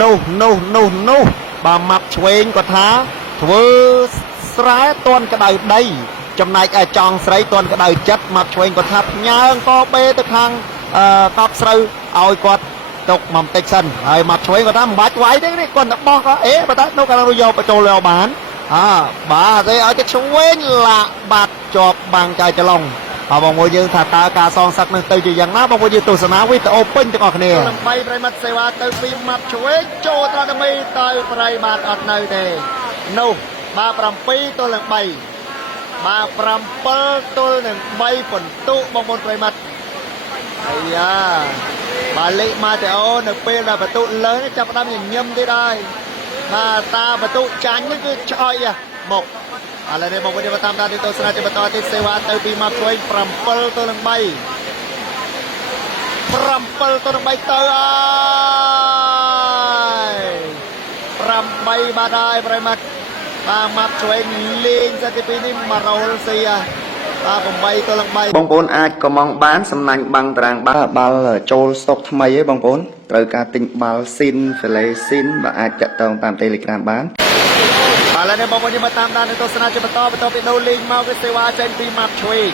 នោះបើម៉ាប់ឆ្វេងគាត់ថាធ្វើស្រែតន់ក្តៅដីចំណែកឯចង់ស្រីតន់ក្តៅចិត្តម៉ាប់ឆ្វេងគាត់ថាផ្ញើអង្គបេទៅខាងកប់ស្រូវឲ្យគាត់ទុកមកបន្តិចសិនហើយម៉ាប់ឆ្វេងគាត់ថាមិនបាច់វាយទេនេះគាត់ទៅបោះក៏អេបើតែនោះគាត់យកបញ្ចូលយកបានបាទទេឲ្យតែឆ្វេងលាក់បាត់ជាប់បាំងចៅច្រឡុងបងប្អូនយើងថាតើការសងសឹកនឹងទៅជាយ៉ាងណាបងប្អូនយើងទស្សនាវីដេអូពេញទាំងអស់គ្នាដើម្បីប្រិមត្តសេវាទៅពីម៉ាប់ឆ្វេងចូលត្រាដើម្បីទៅប្រិមត្តអត់នៅទេនោះបាទ7ទល់នឹង3បាទ7ទល់នឹង3ពិន្ទុបងប្អូនប្រិមត្តអាយ៉ាបាទលេខម៉ាតេអូនៅពេលដែលពិន្ទុលើចាប់ផ្ដើមញញឹមទៀតហើយបាទតាពិន្ទុចាញ់នេះគឺឆ្អុយមកឥឡូវនេះបងប្អូនយើងតាមដានទស្សនាជាបន្តទៀតសេវាទៅពីម៉ាប់ឆ្វេង7ទល់នឹង3 7ទល់នឹង3ទៅហើយ8បាទហើយប្រិមត្តបាទម៉ាប់ឆ្វេងលេងសេតទី2នេះ100ស៊ីបាទ8ទល់នឹង3បងប្អូនអាចកុំងបានសំណាញ់បាំងតារាងបាល់ចូលស្តុកថ្មីឯងបងប្អូនត្រូវការទិញបាល់ស៊ីនហ្វេលេស៊ីនបាទអាចចាក់តងតាម Telegram បានបាទឥឡូវនេះបងប្អូនយើងមកតាមដានទស្សនាជាបន្តពីដូរលេងមកវាសេវាចេញពីម៉ាប់ឆ្វេង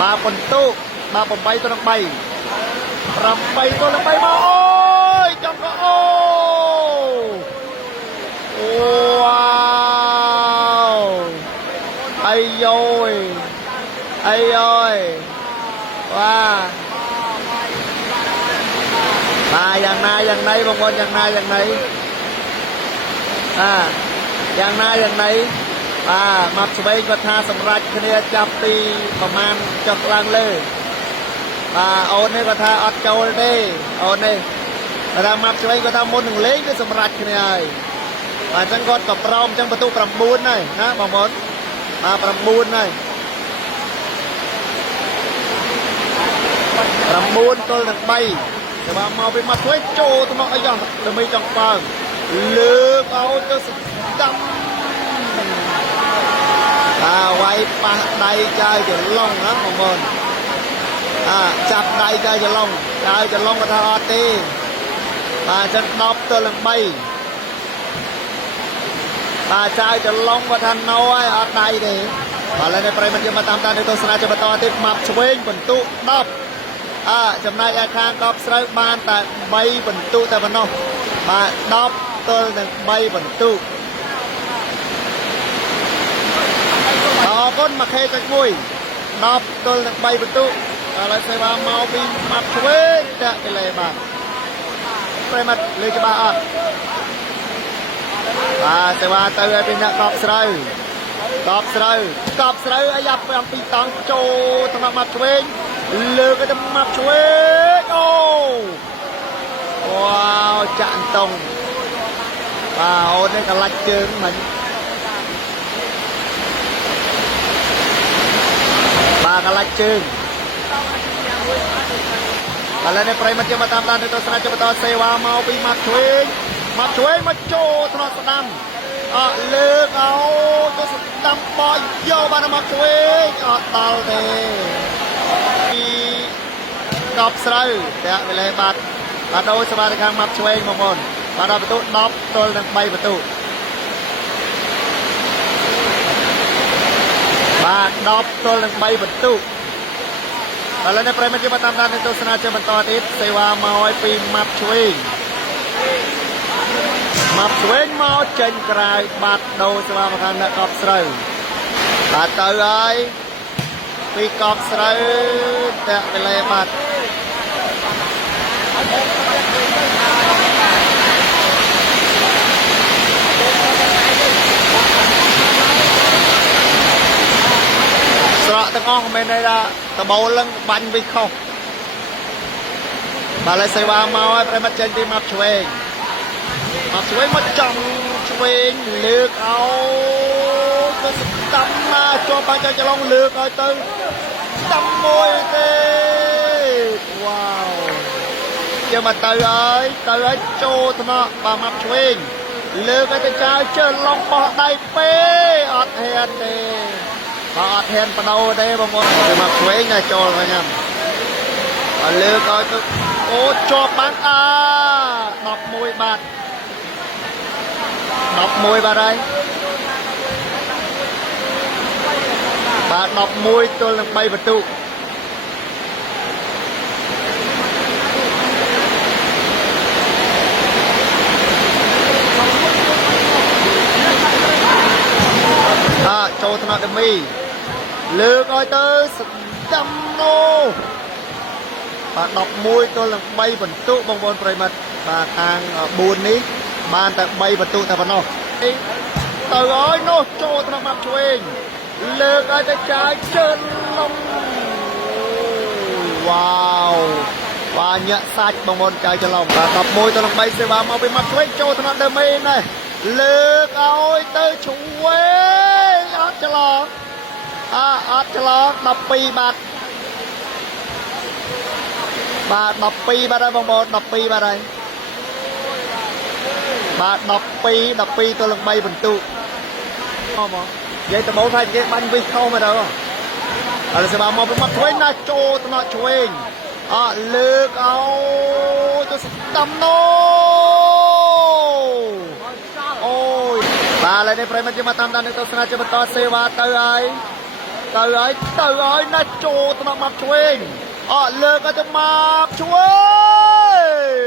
បាទពិន្ទុបាទ8ទល់នឹង3 8ទល់នឹង3មកអូយចំក៏អូវ៉ាវអាយយអាយយវ៉ាបាទយ៉ាងណាយ៉ាងណីបងប្អូនយ៉ាងណាយ៉ាងណីយ៉ាងណាយ៉ាងណីបាទម៉ាប់ឆ្វេងគាត់ថាសម្រាប់គ្នាចាប់ពីប្រមាណចុះឡើងលើបាទអូននេះគាត់ថាអត់ចូលទេអូននេះតែម៉ាប់ឆ្វេងគាត់ថាមុននឹងលេងគឺសម្រាប់គ្នាហើយបាទអញ្ចឹងគាត់ក៏ប្រមអញ្ចឹងបន្ទុក9ហើយណាបងប្អូនបាទ9ហើយ9ទល់នឹង3តែបាទមកពីម៉ាប់ឆ្វេងចូលទៅមកអីយ៉ាងដើម្បីចង់បើលើកឲ្យទៅស្ដាំវាយប៉ះដៃចៅច្រឡុងណាបងប្អូនចាប់ដៃចៅច្រឡុងគាត់ថាអត់ទេបាទអញ្ចឹង10ទល់នឹង3បាទចៅច្រឡុងគាត់ថាណូហើយអត់ដៃទេបាទឥឡូវនេះប្រិយមិត្តយើងមកតាមដានទស្សនាជាបន្តទៀតម៉ាប់ឆ្វេងពិន្ទុ10ចំណែកឯខាងកប់ស្រូវបានតែ3ពិន្ទុតែប៉ុណ្ណោះបាទ10ទល់នឹង3ពិន្ទុអរគុណមកខេចុច1 10ទល់នឹង3ពិន្ទុឥឡូវសេវាមកពីម៉ាប់ឆ្វេងតាក់ពីលេបាទប្រិមត្តលើច្បាស់អត់បាទសេវាទៅឲ្យពីអ្នកកប់ស្រូវអាយ៉ា7តង់ចូលទៅម៉ាប់ឆ្វេងលើកទៅម៉ាប់ឆ្វេងអូវ៉ាវចាក់អន្ទង់បាទអូននេះកលាច់ជើងមិញបាទកលាច់ជើងឥឡូវនេះប្រិមត្តយើងមកតាមដានទស្សនាជាបន្តសេវាមកពីម៉ាប់ឆ្វេងមកចូលថ្នាក់ស្ដាំលើកឲ្យទៅស្ដាំបោះយកបានមកឆ្វេងអត់ដល់ទេពីកប់ស្រូវតាក់វិលេបាត់បាទដោយសមាជិកខាងម៉ាប់ឆ្វេងបងប្អូនបាទដល់ពិន្ទុ10ទល់នឹង3ពិន្ទុបាទ10ទល់នឹង3ពិន្ទុឥឡូវនេះប្រិមត្តយើងមកតាមដានទស្សនាជាបន្តទៀតសេវាមកឲ្យពីម៉ាប់ឆ្វេងមកចេញក្រៅបាត់ដូរសេវាមកខាងអ្នកកប់ស្រូវបាទទៅហើយពីកប់ស្រូវតាក់វិលេបាត់ស្រកទាំងអស់មិនមែនថាដបូលឡើងបាញ់វិញខុសបាទលេសេវាមកឲ្យប្រិមត្តចេញពីម៉ាប់ឆ្វេងមកចំឆ្វេងលើកឲ្យទៅស្ដាំមកជាប់បាច់ចៅច្រឡុងលើកឲ្យទៅស្ដាំមួយទេវ៉ាវយកមកទៅហើយចូលថ្នាក់បាទម៉ាប់ឆ្វេងលើកឲ្យទៅចៅច្រឡុងបោះដៃពេអត់ហ៊ានទេបាទអត់ហ៊ានបដូរទេបងប្អូនម៉ាប់ឆ្វេងណាចូលមកញ៉ាំលើកឲ្យទៅអូជាប់បាន11បាត់ 11បាទហើយបាទ11ទល់នឹង3បន្ទុកចូលថ្នាក់ដមីលើកឲ្យទៅស្ដាំណូបាទ11ទល់នឹង3បន្ទុកបងប្អូនប្រិមិត្តបាទខាង4នេះបានតែ3បន្ទុកតែប៉ុណ្ណោះទៅឲ្យនោះចូលថ្នាក់មកឆ្វេងលើកឲ្យទៅចាយជើងឡុងវ៉ាវបាទញាក់សាច់បងប្អូនចាយច្រឡំបាទ11ទៅនឹង3សេវាមកពីមកឆ្វេងចូលថ្នាក់ដើមឯណែលើកឲ្យទៅឆ្វេងអត់ច្រឡំអត់ច្រឡំ12បាទបាទ12បាទហើយបងប្អូន12បាទហើយបាទ12ទល់នឹង3បន្ទុកមកនិយាយដំបូងថាគេបាញ់វិសខុសមកទៅឥឡូវសេវាមកពីមកឆ្វេងណាចូលថ្នាក់ឆ្វេងលើកឲ្យទៅស្ដាំណូអូយបាទឥឡូវនេះប្រិមត្តយើងមកតាមដាននឹងទស្សនាជាបន្តសេវាទៅហើយណាចូលថ្នាក់មកឆ្វេងលើកឲ្យទៅមកឆ្វេ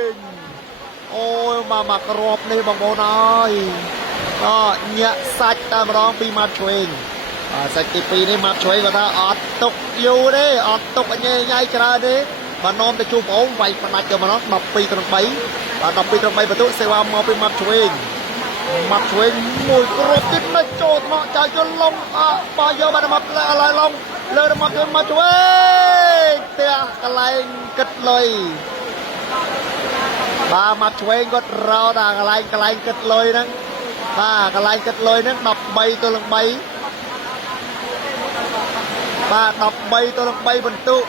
ងអូយមកក្របនេះបងប្អូនអើយញាក់សាច់តែម្ដងពីមកឆ្វេងសាច់ទី2នេះមកឆ្វេងគាត់ថាអត់ទុកយូរទេអត់ទុកញ៉ៃច្រើនទេបាទនាំទៅជួបបងអូនវាយផ្ដាច់ទៅម្ដង12ត្រង់3បាទ12ត្រង់3បន្ទុកសេវាមកពីមកឆ្វេងមួយគ្រាប់ទៀតនៅចូលថ្នាក់ចៅជន់ឡុងបើយកបាទមកឥឡូវឡុងលើមកជន់មកឆ្វេងផ្ទះកន្លែងគិតលុយបាទមកឆ្វេងគាត់រោតាកន្លែងគិតលុយហ្នឹងបាទកន្លែងគិតលុយហ្នឹង13ទល់នឹង3បាទ13ទល់នឹង3បន្ទុក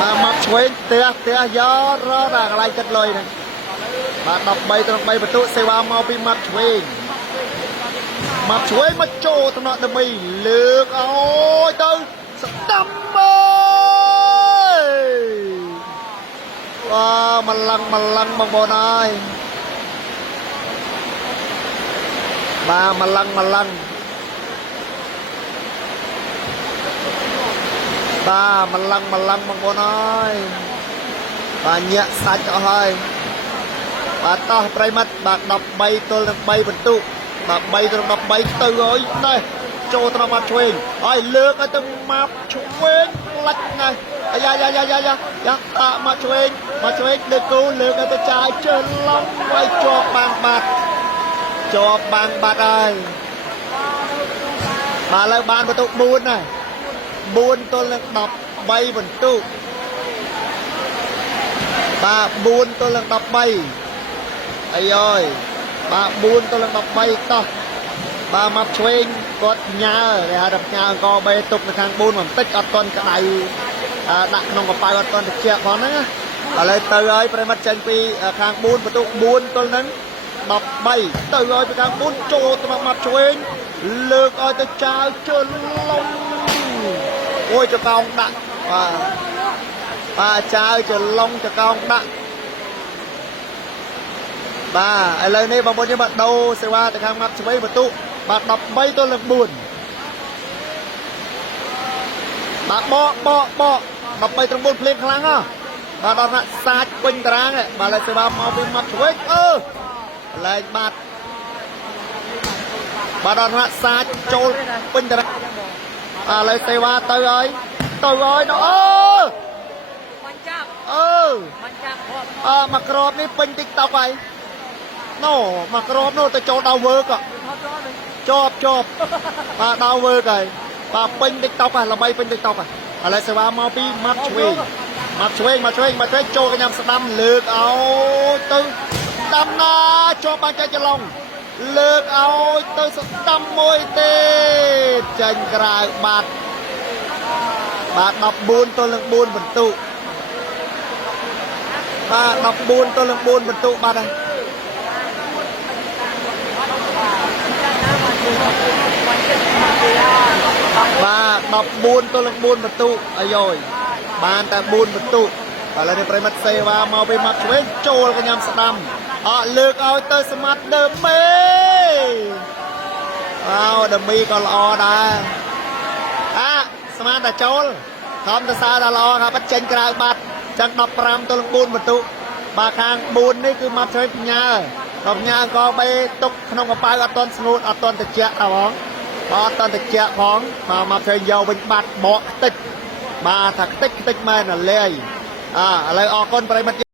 បាទមកឆ្វេងផ្ទះយករោតាកន្លែងគិតលុយហ្នឹងបាទ13ទល់នឹង3បន្ទុកសេវាមកពីមកឆ្វេងមកចូលថ្នាក់ដមីលើកឲ្យទៅស្ដាំមើម្លឹងបងប្អូនអើយបាទម្លឹងបាទម្លឹងបងប្អូនអើយបាទញាក់សាច់អស់ហើយបាទតោះប្រិមិត្តបាទ13ទល់នឹង3បន្ទុក13ទល់នឹង13ទៅហើយណែចូលត្រង់មកឆ្វេងហើយលើកឲ្យទៅមកឆ្វេងផ្លាច់ណាយ៉ាមកឆ្វេងលើគូលើកឲ្យទៅចាយជើងឡងវាយជាប់បាំងបាត់ហើយបាទឥឡូវបានបន្ទុក4ណា4ទល់នឹង13បន្ទុកបាទ4ទល់នឹង13អីអើយបាទ4ទល់នឹង13តោះបាទមកឆ្វេងគាត់ញើគេហៅថាផ្ញើអង្គបេទុកនៅខាង4បន្តិចអត់ទាន់ក្តៅដាក់ក្នុងកប៉ៅអត់ទាន់ត្រជាក់ផងហ្នឹងឥឡូវទៅហើយប្រិមិត្តចេញពីខាង4បន្ទុក4ទល់នឹង13ទៅហើយពីខាង4ចូលទៅមកឆ្វេងលើកឲ្យទៅចាវជើងឡុងអូយចកោងដាក់បាទចាវជើងឡុងចកោងដាក់បាទឥឡូវនេះបងប្អូនយើងមកដូរសេវាទៅខាងម៉ាត់ឆ្វេងបន្ទុកបាទ13ទល់នឹង4បាទបក13ត្រង់4ភ្លៀងខ្លាំងហ៎បាទដល់ណាសាច់ពេញតារាងបាទឥឡូវសេវាមកពីម៉ាត់ឆ្វេងលែងបាត់បាទដល់ណាសាច់ចូលពេញតារាងឥឡូវសេវាទៅហើយនោះបាញ់ចាប់មកក្របនេះពេញ TikTok ហើយណូមកក្របនោះទៅចូលដល់ work ជាប់បាទដល់ work ហើយបាទពេញ TikTok ហើយល្បីពេញ TikTok ហើយឥឡូវសេវាមកពីម៉ាត់ឆ្វេងចូលកញ្ញាស្ដាំលើកឲ្យទៅស្ដាំណាជាប់បាញ់ច្រឡំលើកឲ្យទៅស្ដាំមួយទៀតចាញ់ក្រៅបាទ14ទល់នឹង4បន្ទុកបាទ14ទល់នឹង4បន្ទុកបាទហើយបាទ14ទល់នឹង4បន្ទុកអាយយបានតែ4បន្ទុក ឥឡូវនេះប្រិមិត្តសេវាមកពីមកឆ្វេងចូលកញ្ញាំស្ដាំលើកឲ្យទៅស្មាត់ដើមមេដើមីក៏ល្អដែរស្មានតែចូលខំទៅសារដល់ល្អครับបាត់ចេញក្រៅបាត់ចឹង15ទល់4បន្ទុកបាទខាង4នេះគឺមកឆ្វេងបញ្ញាបញ្ញាអង្គបេទុកក្នុងកប៉ៅអត់ទាន់ស្ងួតអត់ទាន់ត្រជាក់ដែរបងអត់ទាន់ត្រជាក់ផងមកឆ្វេងយកវិញបាត់បកខ្ទេចបាទថាខ្ទេចមែនលាយឥឡូវអរគុណប្រិមិត្ត